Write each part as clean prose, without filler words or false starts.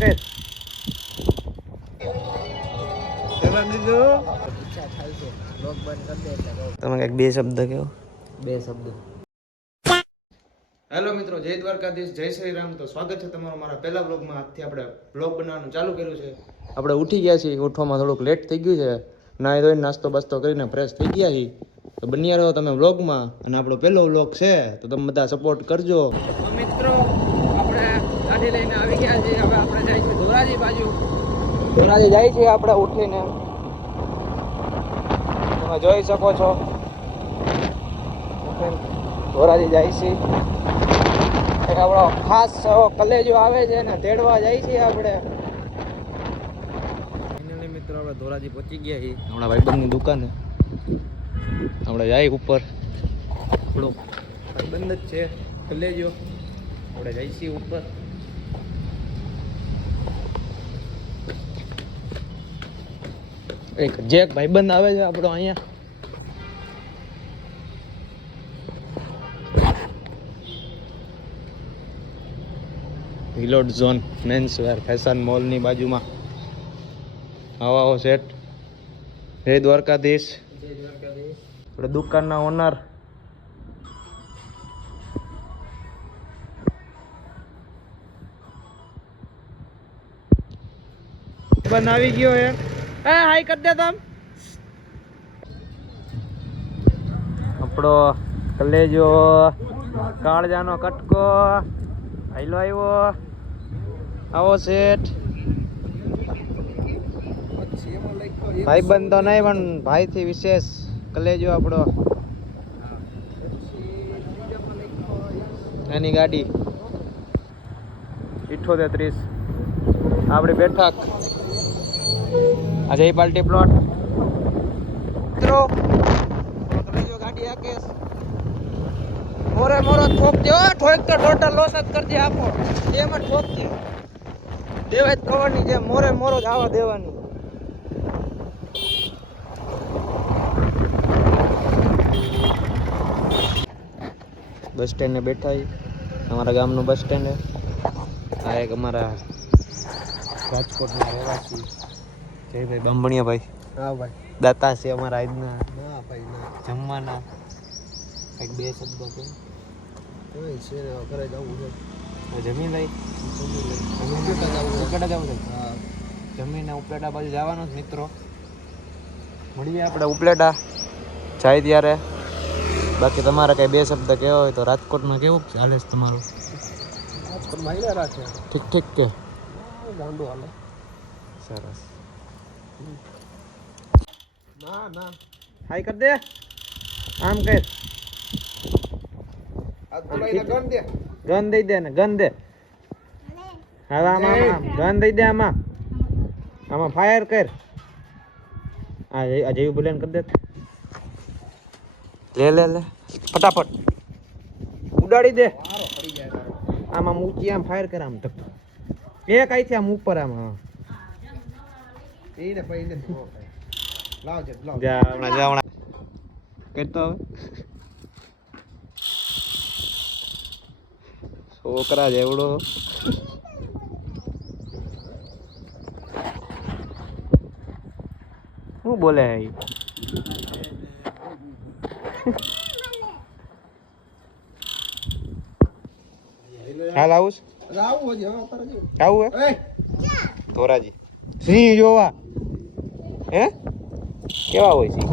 તમે કઈક બે શબ્દ કહો. બે શબ્દ. હેલો મિત્રો, જય દ્વારકાધીશ, જય શ્રી રામ. તો સ્વાગત છે તમારું મારા પહેલા બ્લોગમાં. આજથી આપણે બ્લોગ બનાવવાનું ચાલુ કર્યું છે. આપણે ઉઠી ગયા છીએ, ઉઠવામાં થોડુંક લેટ થઈ ગયું છે. નાહી ધોઈને નાસ્તો બાસ્તો કરીને ફ્રેશ થઈ ગયા છીએ. તો બન્યા રહો તમે બ્લોગમાં, અને આપણો પહેલો બ્લોગ છે તો તમે બધા સપોર્ટ કરજો. મિત્રો આપણે ગાડી લઈને આવી ગયા છીએ. હવે આપણે જાય છે ધોરાજી બાજુ. ધોરાજી જાય છે આપણે ઉઠીને, તમે જોઈ શકો છો. ધોરાજી જાય છે, આપણો ખાસ કલેજો આવે છે ને તેડવા જાય છે આપણે. ફાઇનલી મિત્રો આપણે ધોરાજી પહોંચી ગયા છીએ. હમણાં ભાઈબંધની દુકાને આપણે જાય ઉપર. આપણો ભાઈબંધ જ છે કલેજો. આપણે જાય છીએ ઉપર. એક જેક ભાઈબંધ આવે છે આપણો અહીંયા. હિલોડ ઝોન મેન્સ વેર ફેશન મોલની બાજુમાં આવો સેટ. જય દ્વારકાધીશ. આપણે દુકાનના ઓનર બનાવી ગયો હે. હાઈ કરી દે તમ. આપણો કલેજો કાળજાનો કટકો હાઈલો આવ્યો. આવો સેટ ભાઈબંધ તો નહીં પણ ભાઈથી વિશેષ કલેજો આપણો. એની ગાડી 7830 આપણી બેઠક. આ જય પાર્ટી પ્લોટ. મિત્રો કલેજો ગાડી આકેશ મોરે મોરો ઠોક દે. ઠોક તો ટોટલ લોસ જ કરજે. આપો એમાં ઠોક દે. દેવાય થવાની છે, મોરે મોરો જ આવા દેવાની. બસ સ્ટેન્ડે બેઠા છીએ. અમારા ગામનું બસ સ્ટેન્ડ છે. આ એક અમારા રાજકોટના રહેવાસી જયભાઈ બાંભણિયા ભાઈ. હા ભાઈ, દાતા છે અમારા આજના ના ભાઈ ના જમવાના. કંઈક બે શબ્દો કહો. કોઈ છે ને ઘરે જવું છે. જમીન લઈ ઉપલેટા જવું છે. હા, જમીને ઉપલેટા બાજુ જવાનું જ મિત્રો. મળીએ આપણે ઉપલેટા જાય ત્યારે. બાકી તમારે કઈ બે શબ્દ કહેવા હોય તો રાજકોટમાં કેવું ચાલે છે તમારું? રાજકોટ મહિલા રાખે ઠીક ઠીક કે ગાંડો હાલે. સરસ. ના ના હાઈ કર દે. આમ કર. આ તોલાઈને ગણ દે. ગન દઈ દે ને ગન દે. હવે આમાં ગન દઈ દે. આમાં આમાં ફાયર કર. આ જેવું બોલે કરી દે. લે લે લે ફટાફટ ઉડાડી દે. મારો પડી જાય તારો. આમ ઊંચી આમ ફાયર કર. આમ ધક એક આઈ થી આમ ઉપર આમ. હા એને પૈને લાવજે લાવ. જાવણા જાવણા કરતો હવે છોકરા જેવડો. શું બોલે? હાલ આવું આવું હજી હવે તારે જો. આવું હે એ ધોરાજી સિંહ જોવા. હે કેવા હોય સિંહ?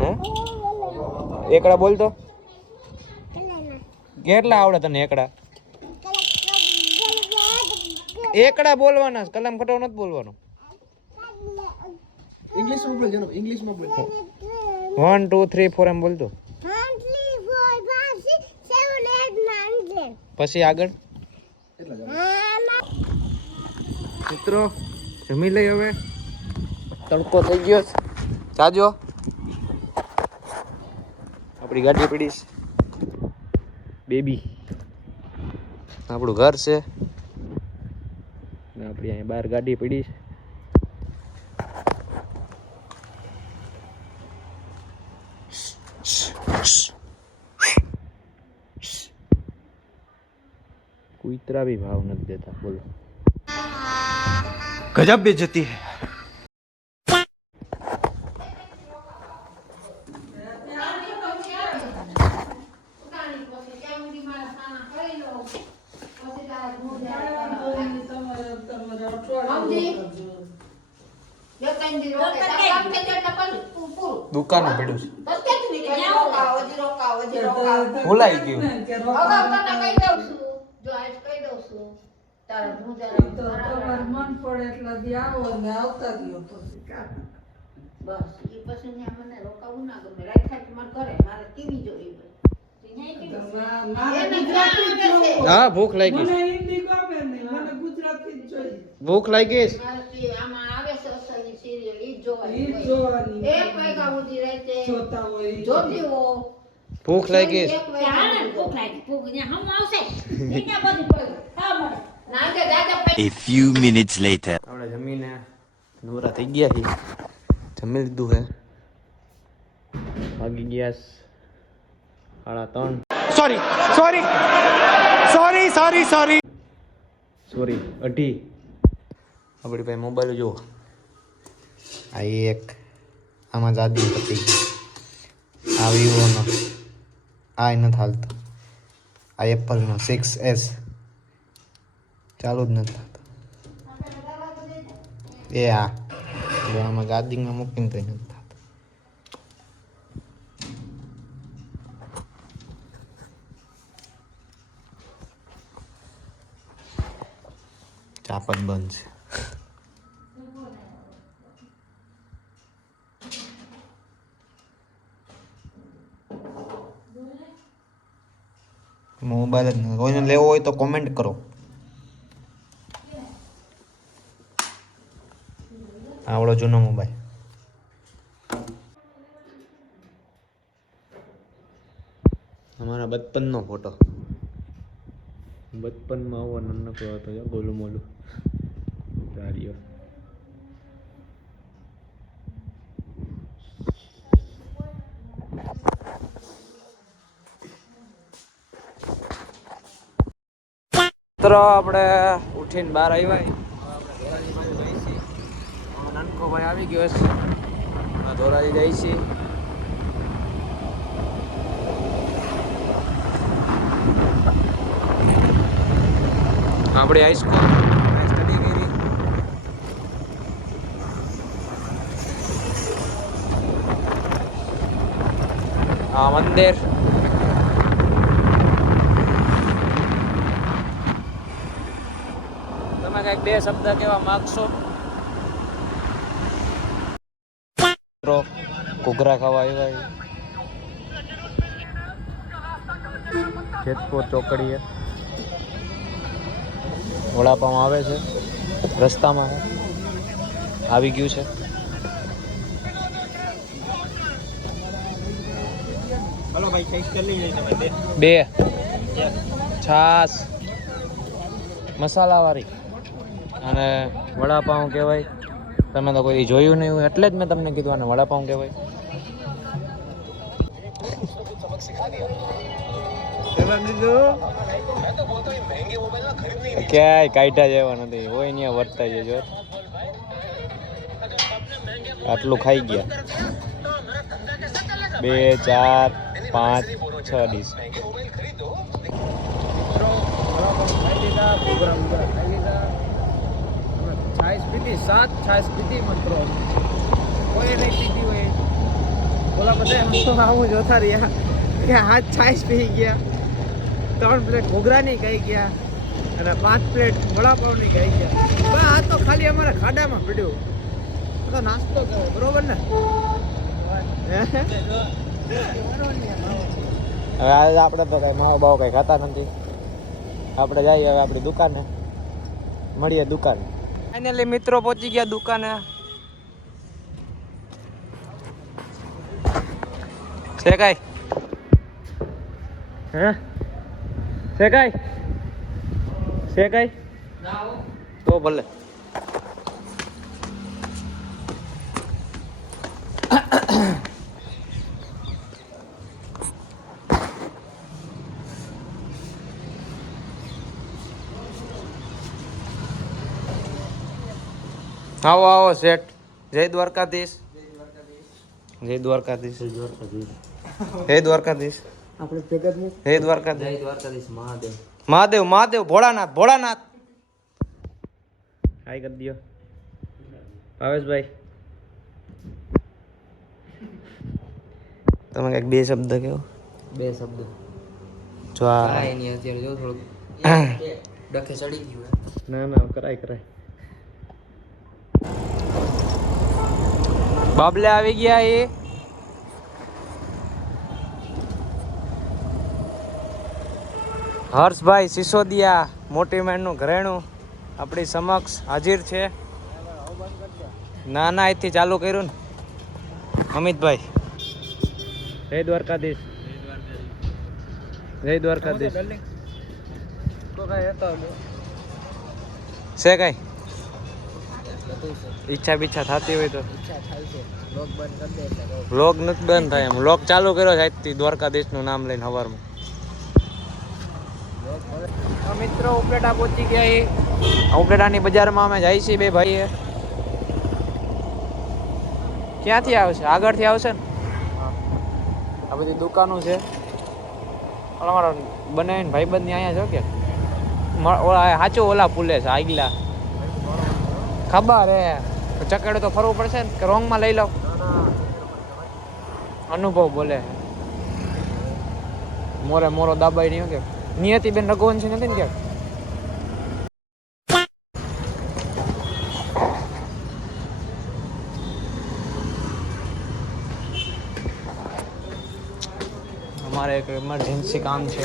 હે એકડા બોલતો. કેટલા આવડે તને એકડા? એકડા બોલવાના. કલમ ખટો નથી બોલવાનો. ઇંગ્લિશમાં બોલ જેનો ઇંગ્લિશમાં બોલ. 1 2 3 4 એમ બોલતો. પછી આગળ મિત્રો જમી લઈ. હવે તડકો થઈ ગયો જાજો. આપણી ગાડી પડી છે. બેબી આપણું ઘર છે. આપણી અહીંયા બહાર ગાડી પડી છે. કૂતરા બી ભાવ નથી દેતા બોલો. गजब बेइज्जती है. દુકાને પડ્યું છે ભૂલાઈ ગયું. હા ભૂખ લાગી છે. ભૂખ લાગી છે. ભૂખ લાગી છે. A few minutes later. આપણે જમીને નવરા થઈ ગયા છીએ. જમી લીધું હે. વાગી ગયા 3:30. સોરી 2:30. આપણી પાસે મોબાઈલ જુઓ. આ એક આમાં ચાર્જિંગ પતી ગયું. આ વિવોનો આ નથી હાલતો. આ એપલનો 6S ચાલુ જ નથી થતો. એ આ આમાં ચાર્જિંગમાં મૂકીને કંઈ નથી થતું. ચાપ જ બંધ છે. મોબાઈલ જ નથી. કોઈને લેવો હોય તો કોમેન્ટ કરો. આવડો જૂનો મોબાઈલ. અમારા બચપનનો ફોટો. બચપનમાં આવો નાનકડો હતો ગોલું મોલું ગાડીઓ. મિત્રો આપણે ઉઠીને બહાર આવ્યા. નાનકો ભાઈ આવી ગયો છે. ધોરાજી જાય છે. આપણે હાઈસ્કૂલ સ્ટડી કરી. આ મંદિર તમે કઈક 2 શબ્દ કહેવા માંગશો? ઘૂઘરા ખાવા આવ્યા. જેતપુર ચોકડીએ વડાપાઉં આવે છે. રસ્તામાં આવી ગયું છે. हेलो भाई, साइज कर लीजिए તમે 2 છાસ મસાલાવાળી અને વડાપાઉં કહેવાય. તમે તો કોઈ જોયું નહીં હોય એટલે જ મેં તમને કીધું આને વડાપાઉં કહેવાય. ક્યાંય કાઢ્યા જેવા નથી. હોય ત્યાં વર્તાઈ જજો. આટલું ખાઈ ગયા. 2 4 5 6 ડીશ. છાશ પીધી 7 છાશ પીધી મંત્રો. કોઈ નહીં પીધી હોય. બોલા બધા આવું જોતા રહ્યા કે હાથ છાશ પી ગયા. 3 પ્લેટ ઘૂઘરાની ખાઈ ગયા અને 5 પ્લેટ વડાપાઉંની ખાઈ ગયા. આ તો ખાલી અમારા ખાડામાં પડ્યું. તો નાસ્તો કરે બરોબર ને. હવે આજે આપણે તો કઈ માવો બાવો કઈ ખાતા નથી. આપણે જઈએ હવે આપણી દુકાને. મળીએ દુકાને. ફાઇનલી મિત્રો પહોંચી ગયા દુકાને. છે કાઈ છે કાઈ તો ભલે. આવો આવો શેઠ. જય દ્વારકાધીશ. જય દ્વારકાધીશ. હે દ્વારકાધીશ. આપણે ભેગા જ હે દ્વારકાધીશ. જય દ્વારકાધીશ મહાદેવ. મહાદેવ મહાદેવ ભોળાનાથ ભોળાનાથ. હાય કરી દયો ભાવેશભાઈ. તમે કઈક બે શબ્દ કહો. બે શબ્દ જો આ કરાય નહીં અત્યારે જો થોડુંક ડખે ચડી ગયું હે. ના ના કરાય કરાય. બાબલે આવી ગયા એ. હર્ષભાઈ સિસોદિયા મોટી મેનનું ઘરેણું આપણી સમક્ષ હાજર છે. ના ના અહીંથી ચાલુ કર્યું ને અમિતભાઈ. જય દ્વારકાધીશ. જય દ્વારકાધીશ. છે કઈ ઈચ્છા બીચ્છા થતી હોય તો વ્લોગ નથી બંધ થાય. એમ વ્લોગ ચાલુ કર્યો છે આજથી દ્વારકાધીશનું નામ લઈને સવારમાં. મિત્રો ઉપલેટા પહોંચી ગયા એ. ઉપલેટાની બજારમાં અમે જઈએ છીએ બે ભાઈએ. ક્યાંથી આવશે? આગળથી આવશે ને. આ બધી દુકાનો છે. અમારા બનાવીને ભાઈબંધની અહીંયા છો કે સાચું ઓલા પુલે છે આગલા ખબર હે. ચકેડું તો ફરવું પડશે ને કે રોંગમાં લઈ લઉં. અનુભવ બોલે. મોરે મોરો દાબાઈ નહીં કે નિયતિ બેન રઘુવંશી નથી ને કે. અમારે એક ઇમરજન્સી કામ છે.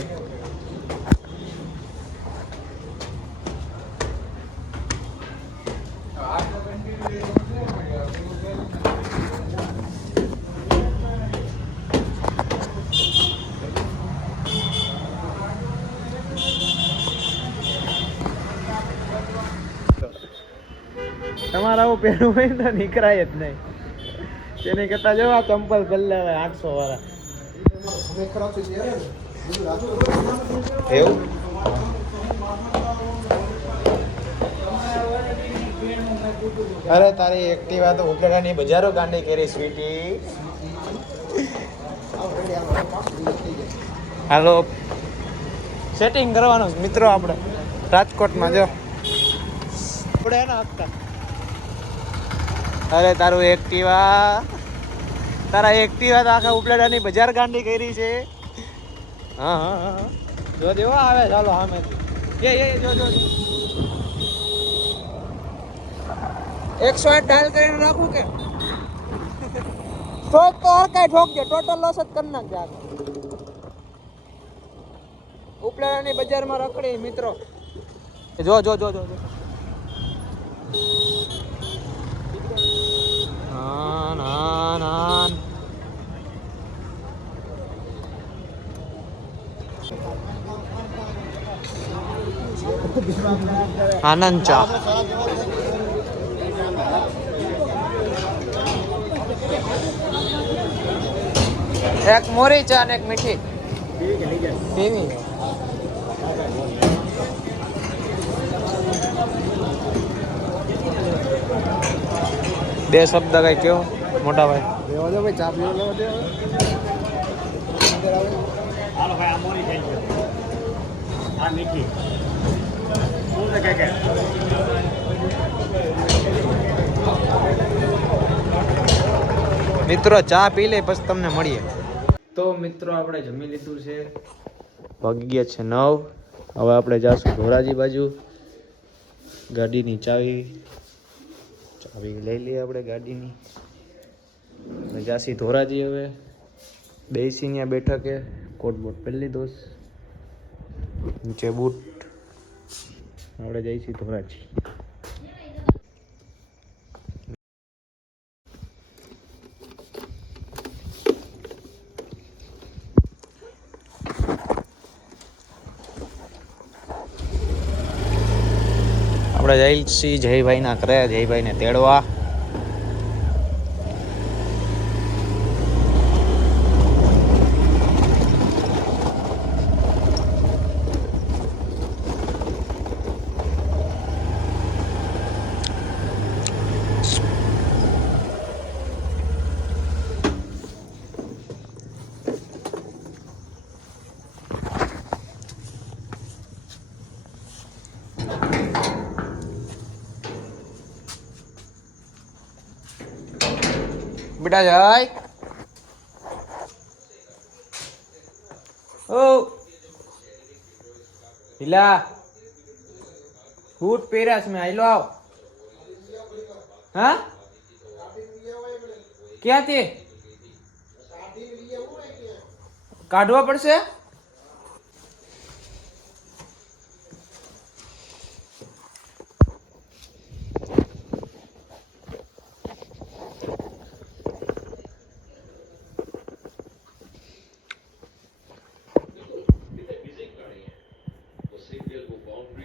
તમારે આવું પહેરવું હોય ને તો નીકળાય જ નહીં. તેની કરતા જો આ ચંપલ પહેલા 800 વાળા. એવું અરે તારી એક્ટિવા તો ઉપલેટાની બજારો ગાંડી કરી સ્વીટી. હાલો સેટિંગ કરવાનું છે મિત્રો આપણે રાજકોટમાં. જો આપણે એના હકતા. અરે તારું એક્ટિવા તારા એક્ટિવા તો આખા ઉપલેટાની બજાર ગાંડી કરી છે. હા હા હા જો દેવા આવે. ચાલો સામે જો જો 108 ડાયલ કરીને રાખું કે તો હરકાઈ ઠોકજે. ટોટલ લોસ જ કરી નાખજે. ઉપલેટાની બજારમાં રખડી મિત્રો. જો જો જો જો આનંદ ચા. એક મોરી ચા ને એક મીઠી પીવી. બે શબ્દ કઈ કેવો મોટા ભાઈ. લેવા દો ભાઈ ચા પીવો. લેવા દે હાલો ભાઈ. આ મોરી થઈ ગયો. આ મીઠી શું છે કે મિત્રો ચા પી લે પછી તમને મળીએ. તો મિત્રો આપણે જમી લીધું છે. વાગી ગયા છે 9. હવે આપણે જાશું ધોરાજી બાજુ. ગાડીની ચાવી લઈ લઈએ આપણે ગાડીની. જાસી ધોરાજી. હવે બેસી ત્યાં બેઠકે કોટ બોટ પહેરી લીધો. નીચે બૂટ. આપણે જઈશું ધોરાજી. આપણે જઈશું જયભાઈના ઘરે. જયભાઈને તેડવા. બેટા જાય ઓ હિલા બૂટ પહેર્યા મેં આઈલો આવ હા ક્યાંથી કાઢવા પડશે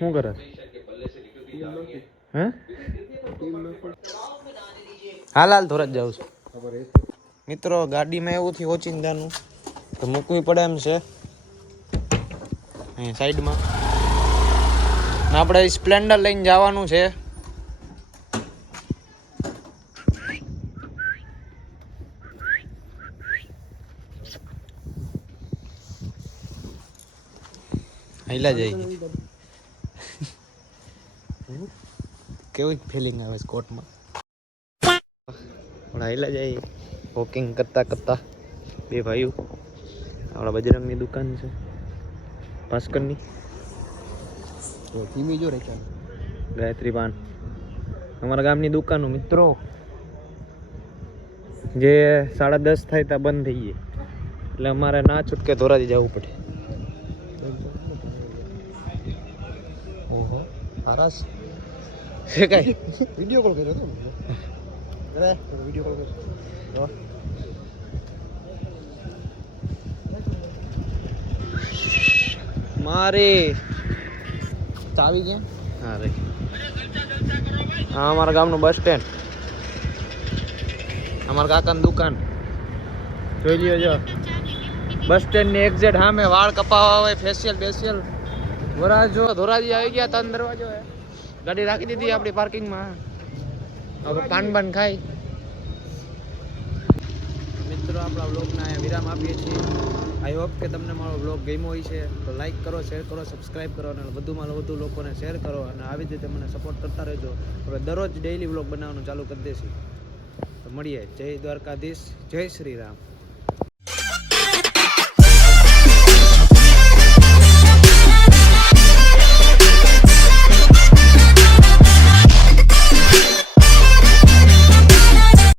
શું કરે હે હાલ હાલ ધોરજ જાઉં છું મિત્રો ગાડીમાં એવું થી ઓચિંતાનું તો મૂકવી પડે એમ છે અહીં સાઈડમાં ને આપણે સ્પ્લેન્ડર લઈને જવાનું છે હાઈલા જાય કેવું ફિલિંગ આવે સ્કોટમાં પણ હાઈલા જાય વોકિંગ કરતા કરતા બે ભાઈઓ આપણા બજરંગની દુકાન છે ભાસ્કરની ધીમી જો રે ગાયત્રી પાન અમારા ગામની દુકાનો મિત્રો જે 10:30 થાય ત્યાં બંધ થઈ જાય એટલે અમારે ના છૂટકે ધોરાજી જવું પડે ઓહો સરસ છે કઈ વિડીયો કોલ કર્યો હતો અરે વિડીયો કોલ કર્યો મારે ચાવી ક્યાં હા રે હા અમારા ગામનું બસ સ્ટેન્ડ અમારા કાકાની દુકાન જોઈ લ્યો જો બસ સ્ટેન્ડ ની એક્ઝેક્ટ સામે વાળ કપાવા હોય ફેશિયલ બેશિયલ ધોરાજી આવી ગયા 3 દરવાજો હે ગાડી રાખી દીધી આપણી પાર્કિંગમાં હવે પાન ખાઈ મિત્રો આપણા વ્લોગના વિરામ આપીએ છીએ આઈ હોપ કે તમને મારો વ્લોગ ગમ્યો હોય છે તો લાઈક કરો શેર કરો સબસ્ક્રાઈબ કરો અને વધુમાં વધુ લોકોને શેર કરો અને આવી રીતે મને સપોર્ટ કરતા રહેજો હવે દરરોજ ડેઈલી વ્લોગ બનાવવાનું ચાલુ કરી દઈશું તો મળીએ જય દ્વારકાધીશ જય શ્રી રામ